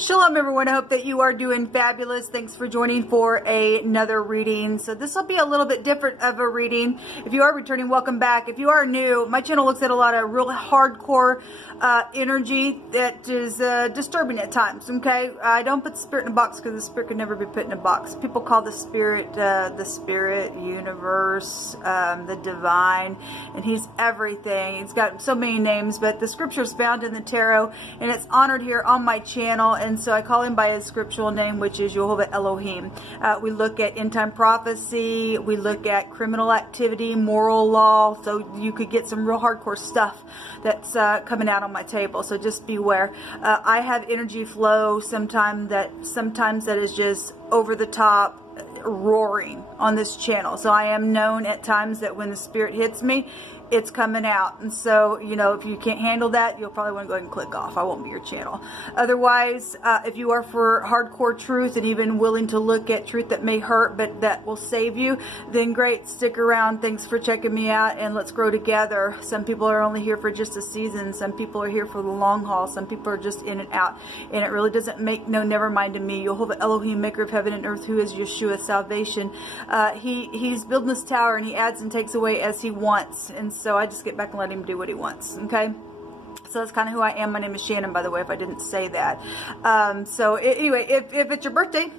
Shalom everyone, I hope that you are doing fabulous. Thanks for joining for another reading. So this will be a little bit different of a reading. If you are returning, welcome back. If you are new, my channel looks at a lot of real hardcore energy that is disturbing at times, okay? I don't put the spirit in a box because the spirit could never be put in a box. People call the spirit, universe, the divine, and he's everything. He's got so many names, but the scripture is found in the tarot, and it's honored here on my channel. And so I call him by his scriptural name, which is Jehovah Elohim. We look at end time prophecy. We look at criminal activity, moral law. So you could get some real hardcore stuff that's coming out on my table. So just beware. I have energy flow sometimes that is just over the top, roaring on this channel. So I am known at times that when the spirit hits me, it's coming out. And so, you know, if you can't handle that, you'll probably want to go ahead and click off. I won't be your channel. Otherwise, if you are for hardcore truth and even willing to look at truth that may hurt but that will save you, then great, stick around. Thanks for checking me out, and let's grow together. Some people are only here for just a season. Some people are here for the long haul. Some people are just in and out, and it really doesn't make no never mind to me. Jehovah Elohim, maker of heaven and earth, who is Yeshua's salvation. He's building this tower, and he adds and takes away as he wants. And so I just get back and let him do what he wants, okay? So that's kind of who I am. My name is Shannon, by the way, if I didn't say that. Anyway, if it's your birthday,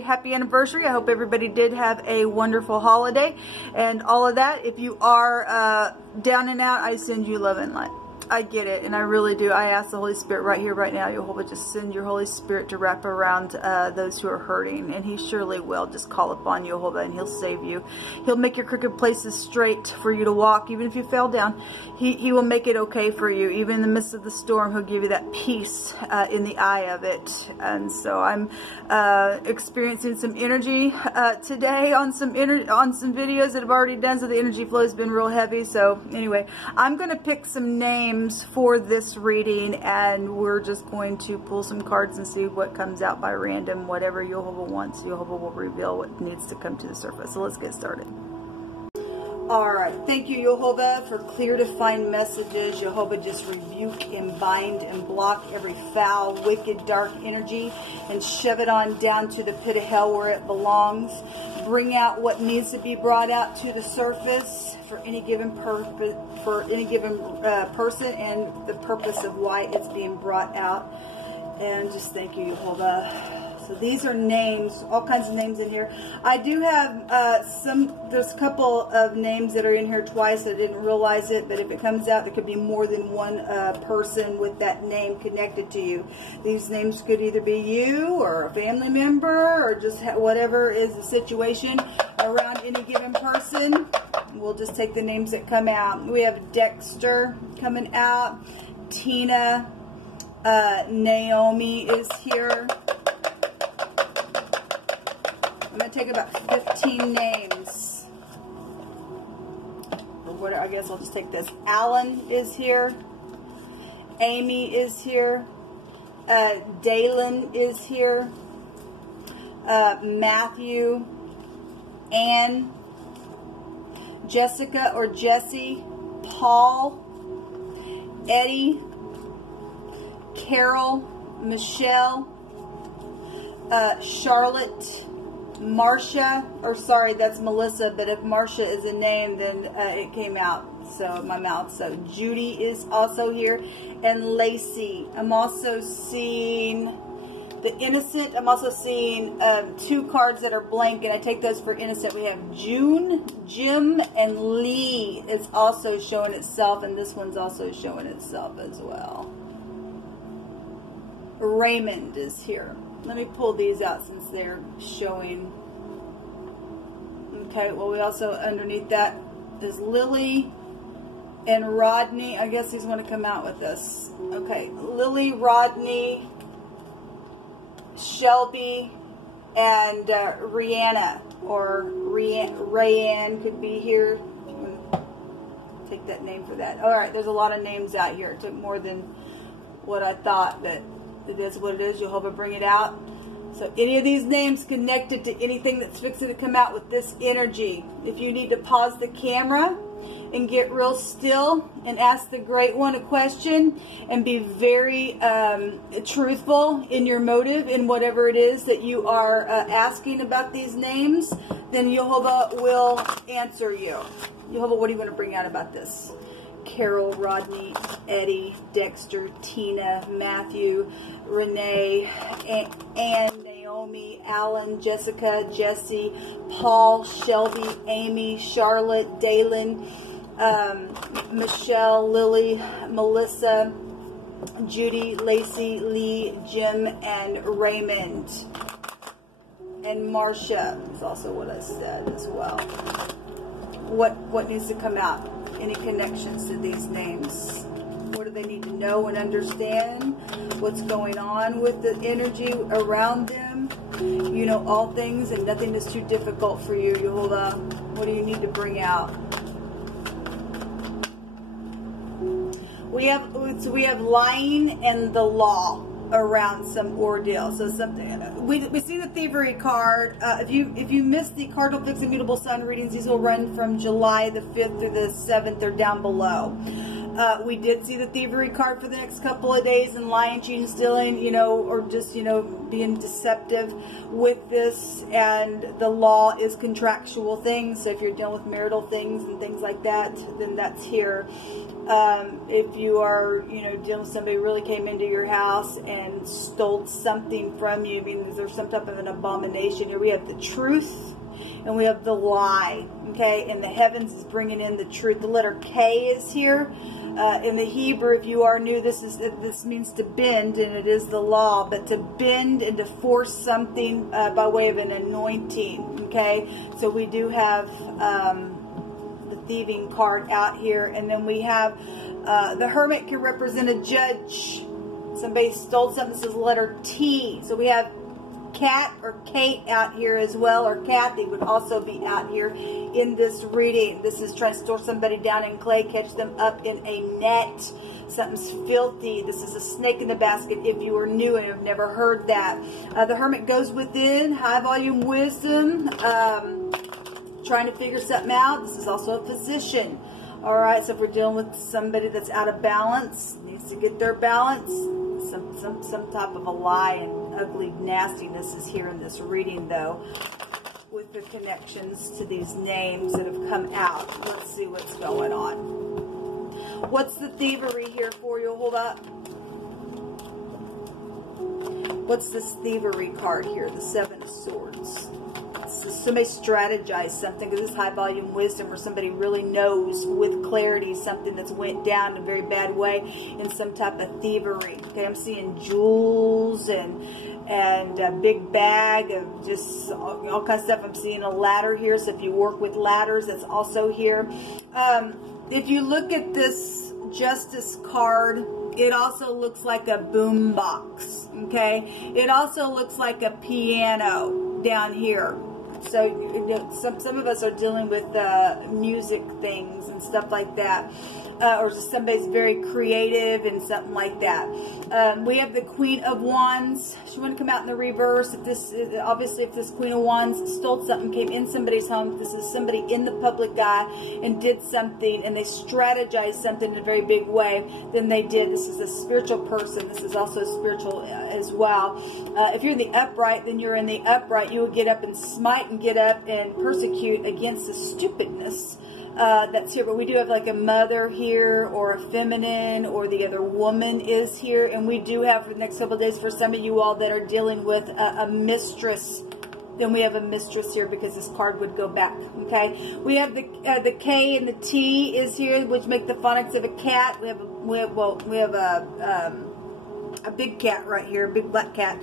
happy anniversary. I hope everybody did have a wonderful holiday and all of that. If you are down and out, I send you love and light. I get it, and I really do. I ask the Holy Spirit right here, right now, Jehovah, just send your Holy Spirit to wrap around those who are hurting, and he surely will. Just call upon Jehovah, and he'll save you. He'll make your crooked places straight for you to walk, even if you fell down. He will make it okay for you. Even in the midst of the storm, he'll give you that peace in the eye of it. And so I'm experiencing some energy today on some videos that I've already done, so the energy flow has been real heavy. So anyway, I'm going to pick some names for this reading, and we're just going to pull some cards and see what comes out by random. Whatever Jehovah wants, Jehovah will reveal what needs to come to the surface. So let's get started. Alright, thank you, Jehovah, for clear, defined messages. Jehovah, just rebuke and bind and block every foul, wicked, dark energy and shove it on down to the pit of hell where it belongs. Bring out what needs to be brought out to the surface for any given purpose, person, and the purpose of why it's being brought out. And just thank you, Jehovah. So these are names, all kinds of names in here. I do have there's a couple of names that are in here twice. I didn't realize it, but if it comes out, there could be more than one person with that name connected to you. These names could either be you or a family member or just whatever is the situation around any given person. We'll just take the names that come out. We have Dexter coming out. Tina. Naomi is here. I'm going to take about 15 names. Or what, I guess I'll just take this. Alan is here. Amy is here. Dalen is here. Matthew. Ann. Jessica or Jesse. Paul. Eddie. Carol. Michelle. Charlotte. Marcia, or sorry, that's Melissa, but if Marcia is a name, then it came out so my mouth. So Judy is also here, and Lacey. I'm also seeing the innocent. I'm also seeing two cards that are blank, and I take those for innocent. We have June, Jim, and Lee is also showing itself, and this one's also showing itself as well. Raymond is here. Let me pull these out since they're showing. Okay, well, we also, underneath that is Lily and Rodney. I guess these want to come out with this. Okay, Lily, Rodney, Shelby, and Rihanna, or Rayanne could be here. Take that name for that. All right, there's a lot of names out here. It took more than what I thought, but it is what it is. Jehovah, bring it out. So any of these names connected to anything that's fixing to come out with this energy. If you need to pause the camera and get real still and ask the Great One a question and be very truthful in your motive in whatever it is that you are asking about these names, then Jehovah will answer you. Jehovah, what do you want to bring out about this? Carol, Rodney, Eddie, Dexter, Tina, Matthew, Renee, Ann, Naomi, Alan, Jessica, Jesse, Paul, Shelby, Amy, Charlotte, Dalen, Michelle, Lily, Melissa, Judy, Lacey, Lee, Jim, and Raymond. And Marcia is also what I said as well. What needs to come out? Any connections to these names? What do they need to know and understand? What's going on with the energy around them? You know all things and nothing is too difficult for you, Jehovah. What do you need to bring out? We have lying and the law around some ordeal. So something we see the thievery card. If you missed the Cardinal Fixed Immutable Sun readings, these will run from July the 5th through the 7th. They're down below. We did see the thievery card for the next couple of days, and lying, cheating, stealing, you know, or just, you know, being deceptive with this. And the law is contractual things. So if you're dealing with marital things and things like that, then that's here. If you are, you know, dealing with somebody who really came into your house and stole something from you, I mean, there's some type of an abomination here. We have the truth and we have the lie, okay? And the heavens is bringing in the truth. The letter K is here. In the Hebrew, if you are new, this means to bend, and it is the law, but to bend and to force something by way of an anointing, okay? So we do have the thieving card out here, and then we have the Hermit can represent a judge. Somebody stole something that says letter T. So we have Kat or Kate out here as well, or Kathy would also be out here in this reading. This is trying to store somebody down in clay, catch them up in a net. Something's filthy. This is a snake in the basket if you are new and have never heard that. The Hermit goes within, high volume wisdom, trying to figure something out. This is also a physician. Alright, so if we're dealing with somebody that's out of balance, needs to get their balance, some type of a lie and ugly nastiness is here in this reading, though, with the connections to these names that have come out. Let's see what's going on. What's the thievery here for you? Hold up. What's this thievery card here? The Seven of Swords. So somebody strategized something, because this high volume wisdom, or somebody really knows with clarity something that's went down in a very bad way in some type of thievery. Okay, I'm seeing jewels and a big bag of just all kinds of stuff. I'm seeing a ladder here, so if you work with ladders, that's also here. If you look at this Justice card, it also looks like a boom box, okay? It also looks like a piano down here. So you know, some of us are dealing with music things and stuff like that. Or just somebody's very creative and something like that. We have the Queen of Wands. She wouldn't come out in the reverse. If this, obviously, if this Queen of Wands stole something, came in somebody's home, this is somebody in the public eye and did something, and they strategized something in a very big way, then they did. This is a spiritual person. This is also spiritual as well. If you're in the upright, then you're in the upright. You will get up and smite and get up and persecute against the stupidness that's here. But we do have like a mother here, or a feminine, or the other woman is here. And we do have for the next couple of days, for some of you all that are dealing with a mistress, then we have a mistress here, because this card would go back. Okay, we have the K and the T is here, which make the phonics of a cat. We have a big cat right here, a big black cat.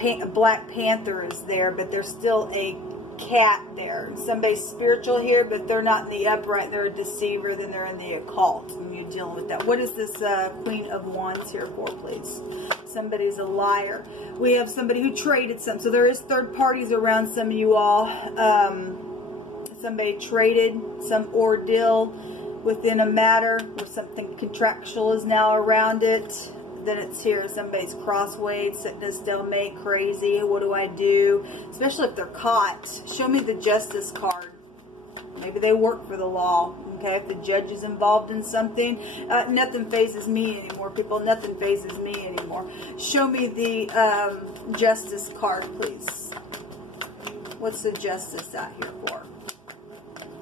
A Black Panther is there, but there's still a cat there. Somebody's spiritual here, but they're not in the upright. They're a deceiver. Then they're in the occult, and you're dealing with that. What is this Queen of Wands here for, please? Somebody's a liar. We have somebody who traded something. So there is third parties around some of you all. Somebody traded some ordeal within a matter, or something contractual is now around it. Then it's here, somebody's crosswayed, sickness, stalemate, crazy. What do I do? Especially if they're caught. Show me the Justice card. Maybe they work for the law. Okay, if the judge is involved in something, nothing phases me anymore, people. Nothing phases me anymore. Show me the justice card, please. What's the justice out here for?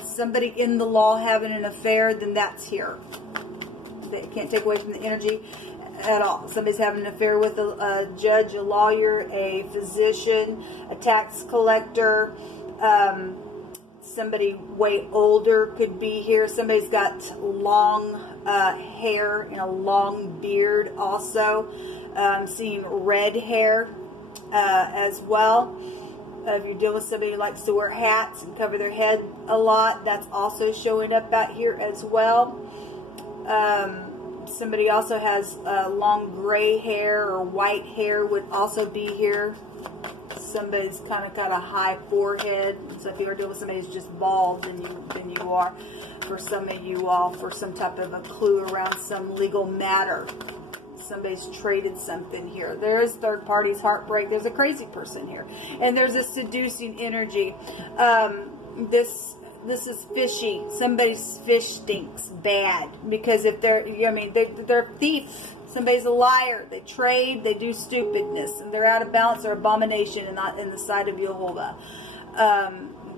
Somebody in the law having an affair, then that's here. They can't take away from the energy at all. Somebody's having an affair with a judge, a lawyer, a physician, a tax collector, somebody way older could be here. Somebody's got long hair and a long beard also. Seeing red hair as well. If you're dealing with somebody who likes to wear hats and cover their head a lot, that's also showing up out here as well. Somebody also has long gray hair or white hair would also be here. Somebody's kind of got a high forehead. So if you are dealing with somebody who's just bald, then you are, for some of you all, for some type of a clue around some legal matter. Somebody's traded something here. There's third party's heartbreak. There's a crazy person here. And there's a seducing energy. This is fishy. Somebody's fish stinks bad. Because if they're, I mean, they're a thief. Somebody's a liar. They trade. They do stupidness. And they're out of balance. They're abomination and not in the sight of Jehovah.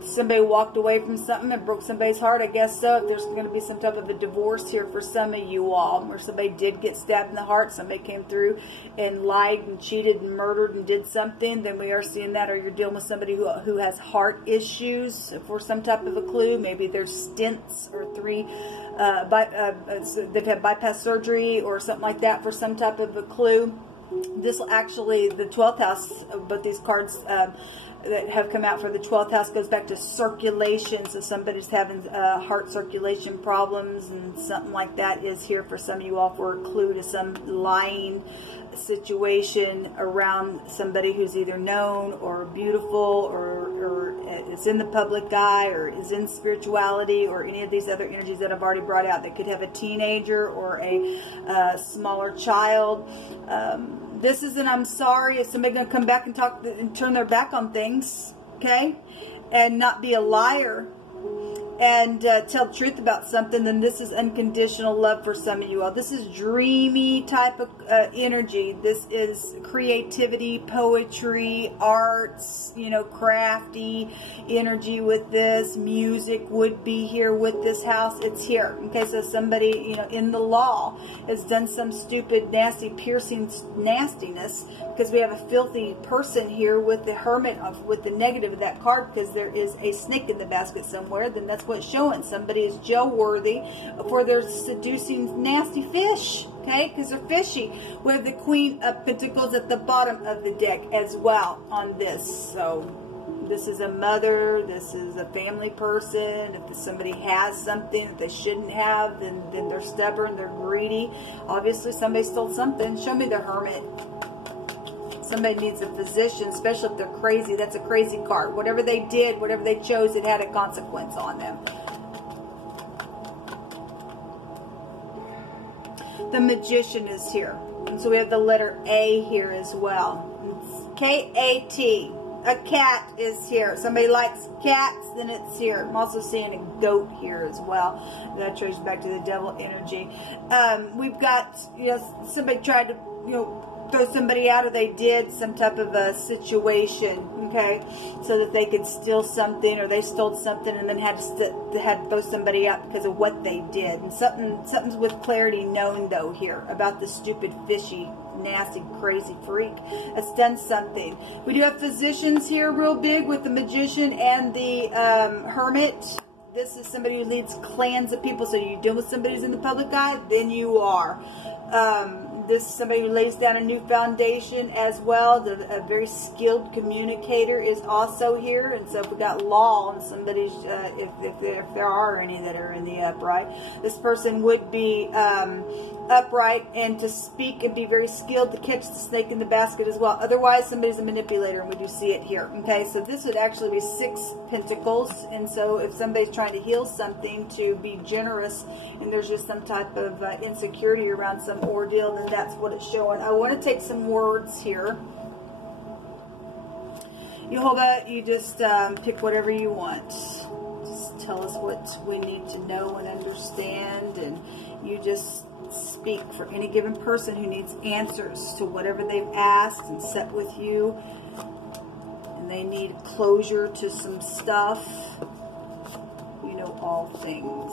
Somebody walked away from something and broke somebody's heart. I guess so. If there's going to be some type of a divorce here for some of you all, where somebody did get stabbed in the heart, somebody came through and lied and cheated and murdered and did something, then we are seeing that. Or you're dealing with somebody who has heart issues for some type of a clue. Maybe there's stents or they've had bypass surgery or something like that for some type of a clue. This will actually, the 12th house of both these cards that have come out for the 12th house goes back to circulation. So somebody's having heart circulation problems and something like that is here for some of you all for a clue to some lying situation around somebody who's either known or beautiful or is in the public eye or is in spirituality or any of these other energies that I've already brought out. They could have a teenager or a smaller child. This is an I'm sorry. Is somebody going to come back and talk and turn their back on things, okay, and not be a liar and tell the truth about something? Then this is unconditional love for some of you all. This is dreamy type of energy. This is creativity, poetry, arts, you know, crafty energy with this. Music would be here with this house. It's here. Okay, so somebody, you know, in the law has done some stupid, nasty, piercing nastiness, because we have a filthy person here with the hermit, with the negative of that card, because there is a snake in the basket somewhere. Then that's what's showing. Somebody is jail worthy for their seducing nasty fish, okay, because they're fishy. We have the Queen of Pentacles at the bottom of the deck as well on this. So this is a mother, this is a family person. If somebody has something that they shouldn't have, then they're stubborn, they're greedy. Obviously somebody stole something. Show me the Hermit. Somebody needs a physician, especially if they're crazy. That's a crazy card. Whatever they did, whatever they chose, it had a consequence on them. The Magician is here. And so we have the letter A here as well. It's K-A-T. A cat is here. Somebody likes cats, then it's here. I'm also seeing a goat here as well. That traces back to the devil energy. We've got, you know, somebody tried to, you know, throw somebody out, or they did some type of a situation, okay, so that they could steal something, or they stole something and then had to throw somebody out because of what they did. And something's with clarity known though here about the stupid, fishy, nasty, crazy freak that's done something. We do have physicians here real big with the Magician and the Hermit. This is somebody who leads clans of people. So you deal with somebody who's in the public eye, then you are. This is somebody who lays down a new foundation as well. A very skilled communicator is also here. And so if we got law and somebody's, if there are any that are in the upright, this person would be upright and to speak and be very skilled to catch the snake in the basket as well. Otherwise, somebody's a manipulator, and we do see it here. Okay, so this would actually be 6 pentacles. And so if somebody's trying to heal something, to be generous, and there's just some type of insecurity around some ordeal, then that's what it's showing. I want to take some words here. Jehovah, you just pick whatever you want. Just tell us what we need to know and understand, and you just speak for any given person who needs answers to whatever they've asked and set with you, and they need closure to some stuff. You know all things.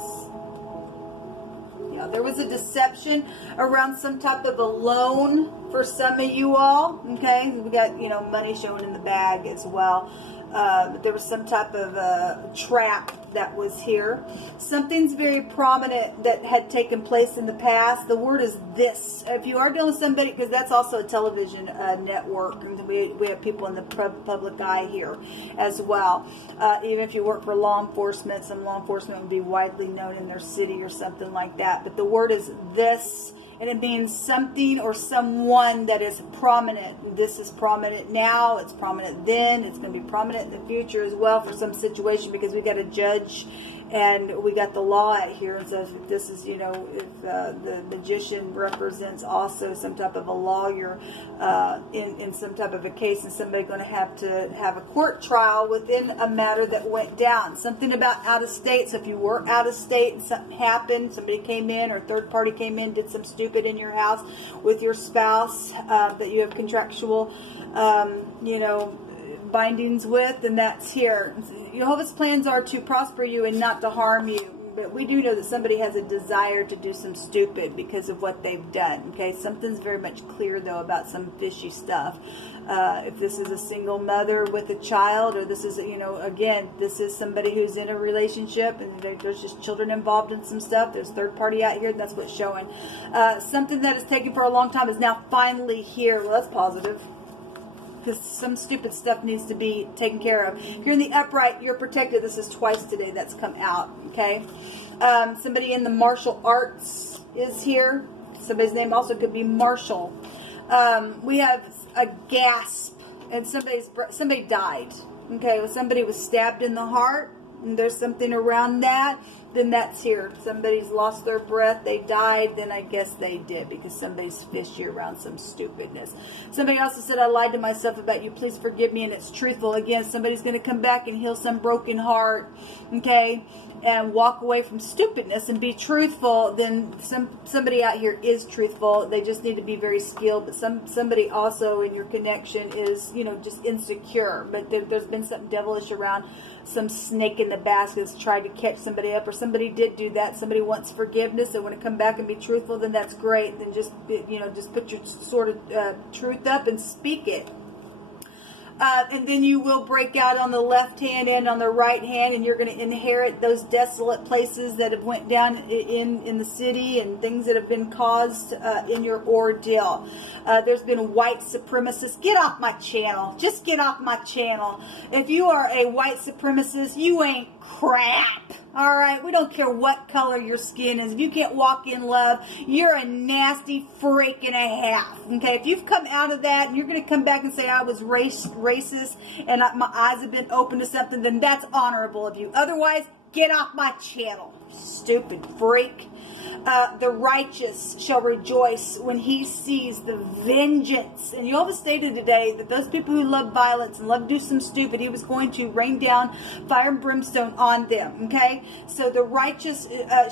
Yeah, there was a deception around some type of a loan for some of you all. Okay, we got, you know, money showing in the bag as well. But there was some type of trap that was here. Something's very prominent that had taken place in the past. The word is this. If you are dealing with somebody, because that's also a television network, and we have people in the public eye here as well. Even if you work for law enforcement, some law enforcement would be widely known in their city or something like that. But the word is this. And it means something or someone that is prominent. This is prominent now. It's prominent then. It's going to be prominent in the future as well for some situation, because we got a judge and we got the law out here. And so if this is, you know, if the magician represents also some type of a lawyer in some type of a case, and somebody going to have a court trial within a matter that went down. Something about out of state. So if you were out of state and something happened, somebody came in or third party came in, did some stupid in your house with your spouse that you have contractual, you know, bindings with, and that's here. Jehovah's plans are to prosper you and not to harm you. But we do know that somebody has a desire to do some stupid because of what they've done. Okay, something's very much clear though about some fishy stuff. If this is a single mother with a child, or this is, you know, again, this is somebody who's in a relationship and there's just children involved in some stuff. There's third party out here. That's what's showing. Something that has taken for a long time is now finally here. Well, that's positive, because some stupid stuff needs to be taken care of. If you're in the upright, you're protected. This is twice today that's come out, okay? Somebody in the martial arts is here. Somebody's name also could be Marshall. We have a gasp, and somebody died, okay? Well, somebody was stabbed in the heart, and there's something around that. Then that's here. Somebody's lost their breath, they died, then I guess they did, because somebody's fishy around some stupidness. Somebody also said, I lied to myself about you, please forgive me, and it's truthful. Again, somebody's going to come back and heal some broken heart, okay, and walk away from stupidness and be truthful. Then somebody out here is truthful. They just need to be very skilled. But somebody also in your connection is, you know, just insecure. But there's been something devilish around, some snake in the basket that's tried to catch somebody up, or somebody did do that. Somebody wants forgiveness. They want to come back and be truthful. Then that's great. Then just, you know, just put your sort of truth up and speak it. And then you will break out on the left hand and on the right hand, and you're going to inherit those desolate places that have went down in the city, and things that have been caused in your ordeal. There's been white supremacists. Get off my channel. Just get off my channel. If you are a white supremacist, you ain't crap. All right, we don't care what color your skin is. If you can't walk in love, you're a nasty freak and a half. Okay, if you've come out of that and you're going to come back and say I was racist and my eyes have been open to something, then that's honorable of you. Otherwise, get off my channel, stupid freak. The righteous shall rejoice when he sees the vengeance. And Jehovah stated today that those people who love violence and love to do some stupid, he was going to rain down fire and brimstone on them. Okay? So the righteous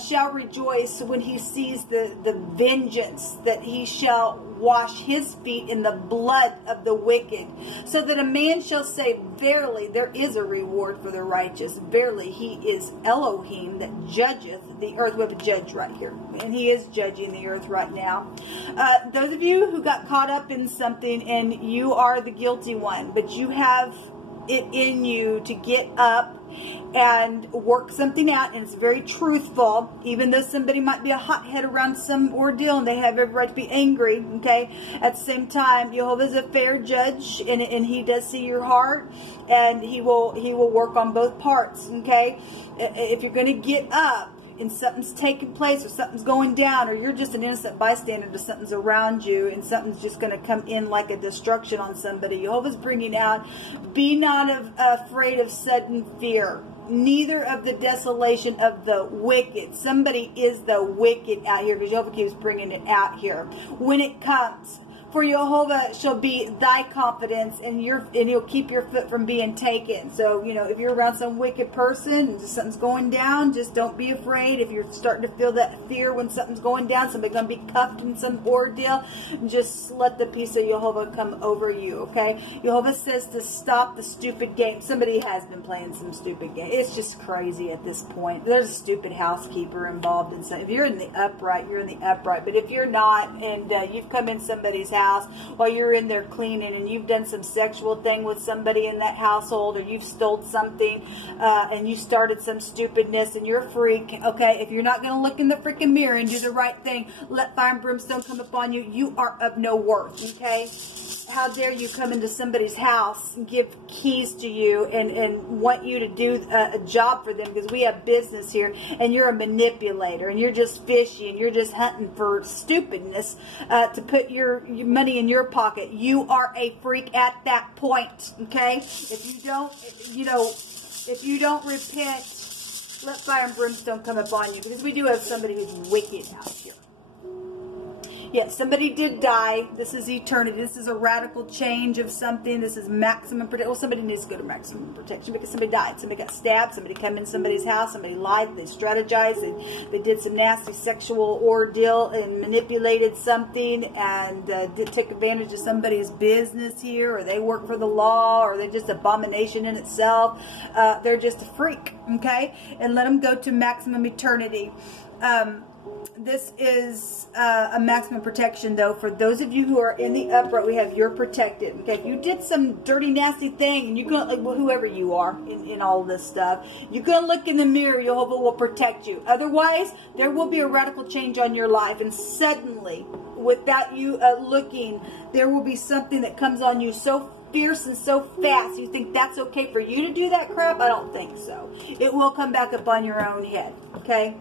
shall rejoice when he sees the vengeance, that he shall wash his feet in the blood of the wicked. So that a man shall say, verily, there is a reward for the righteous. Verily, he is Elohim that judgeth the earth. We have a judge right here, and he is judging the earth right now. Those of you who got caught up in something and you are the guilty one, but you have it in you to get up and work something out, and it's very truthful, even though somebody might be a hothead around some ordeal and they have every right to be angry, okay? At the same time, Jehovah is a fair judge, and he does see your heart, and he will work on both parts, okay? If you're going to get up and something's taking place, or something's going down, or you're just an innocent bystander to something's around you, and something's just going to come in like a destruction on somebody, Jehovah's bringing out, be not afraid of sudden fear, neither of the desolation of the wicked. Somebody is the wicked out here, because Jehovah keeps bringing it out here. When it comes, for Jehovah shall be thy confidence, and he'll keep your foot from being taken. So, you know, if you're around some wicked person and something's going down, just don't be afraid. If you're starting to feel that fear when something's going down, somebody's going to be cuffed in some ordeal, just let the peace of Jehovah come over you, okay? Jehovah says to stop the stupid game. Somebody has been playing some stupid game. It's just crazy at this point. There's a stupid housekeeper involved in something. If you're in the upright, you're in the upright. But if you're not, and you've come in somebody's house while you're in there cleaning, and you've done some sexual thing with somebody in that household, or you've stole something, and you started some stupidness, and you're a freak, okay? If you're not going to look in the freaking mirror and do the right thing, let fire and brimstone come upon you. You are of no worth, okay? How dare you come into somebody's house and give keys to you and want you to do a job for them, because we have business here, and you're a manipulator, and you're just fishy, and you're just hunting for stupidness to put your money in your pocket. You are a freak at that point, okay? If you don't, you know, if you don't repent, let fire and brimstone come upon you, because we do have somebody who's wicked out here. Yes, somebody did die. This is eternity. This is a radical change of something. This is maximum protection. Well, somebody needs to go to maximum protection because somebody died. Somebody got stabbed. Somebody came in somebody's house. Somebody lied. They strategized. And they did some nasty sexual ordeal and manipulated something and did take advantage of somebody's business here, or they work for the law, or they're just abomination in itself. They're just a freak, okay? And let them go to maximum eternity. This is a maximum protection, though. For those of you who are in the upright, we have you're protected. Okay, if you did some dirty, nasty thing, and you go, like, well, whoever you are in all this stuff, you go look in the mirror, Jehovah will protect you. Otherwise, there will be a radical change on your life, and suddenly, without you looking, there will be something that comes on you so fierce and so fast. You think that's okay for you to do that crap? I don't think so. It will come back up on your own head. Okay.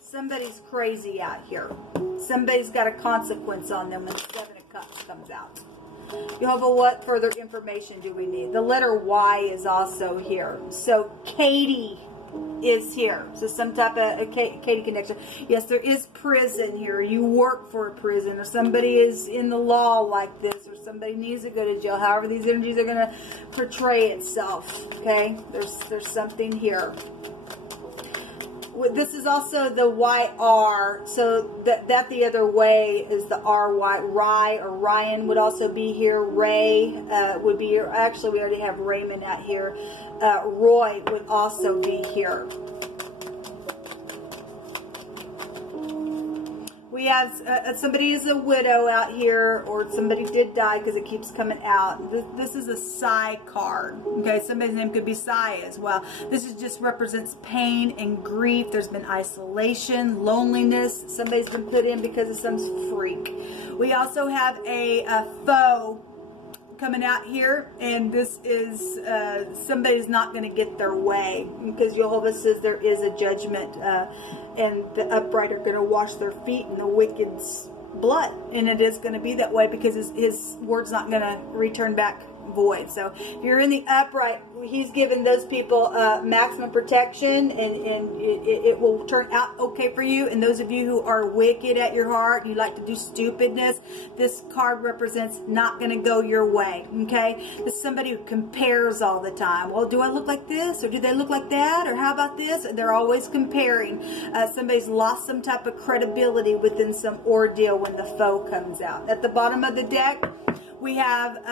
Somebody's crazy out here. Somebody's got a consequence on them when the Seven of Cups comes out. Jehovah, what further information do we need? The letter Y is also here. So Katie is here. So some type of Katie connection. Yes, there is prison here. You work for a prison, or somebody is in the law like this, or somebody needs to go to jail. However these energies are going to portray itself. Okay? There's something here. This is also the YR, so that the other way is the RY. Rye or Ryan would also be here. Ray would be here. Actually, we already have Raymond out here. Roy would also be here. We have somebody is a widow out here, or somebody did die, because it keeps coming out. This is a Psy card. Okay, somebody's name could be Psy as well. This is just represents pain and grief. There's been isolation, loneliness. Somebody's been put in because of some freak. We also have a foe coming out here, and this is somebody's not going to get their way, because Jehovah says there is a judgment, and the upright are going to wash their feet in the wicked's blood, and it is going to be that way, because his word's not going to return back void. So if you're in the upright, he's given those people maximum protection, and it will turn out okay for you. And those of you who are wicked at your heart, you like to do stupidness, this card represents not going to go your way. Okay, this is somebody who compares all the time. Well, do I look like this, or do they look like that, or how about this? They're always comparing. Somebody's lost some type of credibility within some ordeal when the foe comes out. At the bottom of the deck, we have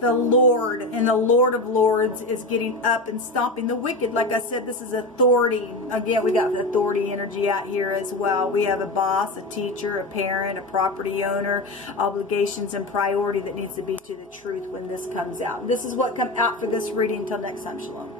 the Lord, and the Lord of Lords is getting up and stomping the wicked. Like I said, this is authority. Again, we got authority energy out here as well. We have a boss, a teacher, a parent, a property owner, obligations and priority that needs to be to the truth when this comes out. This is what comes out for this reading. Until next time, shalom.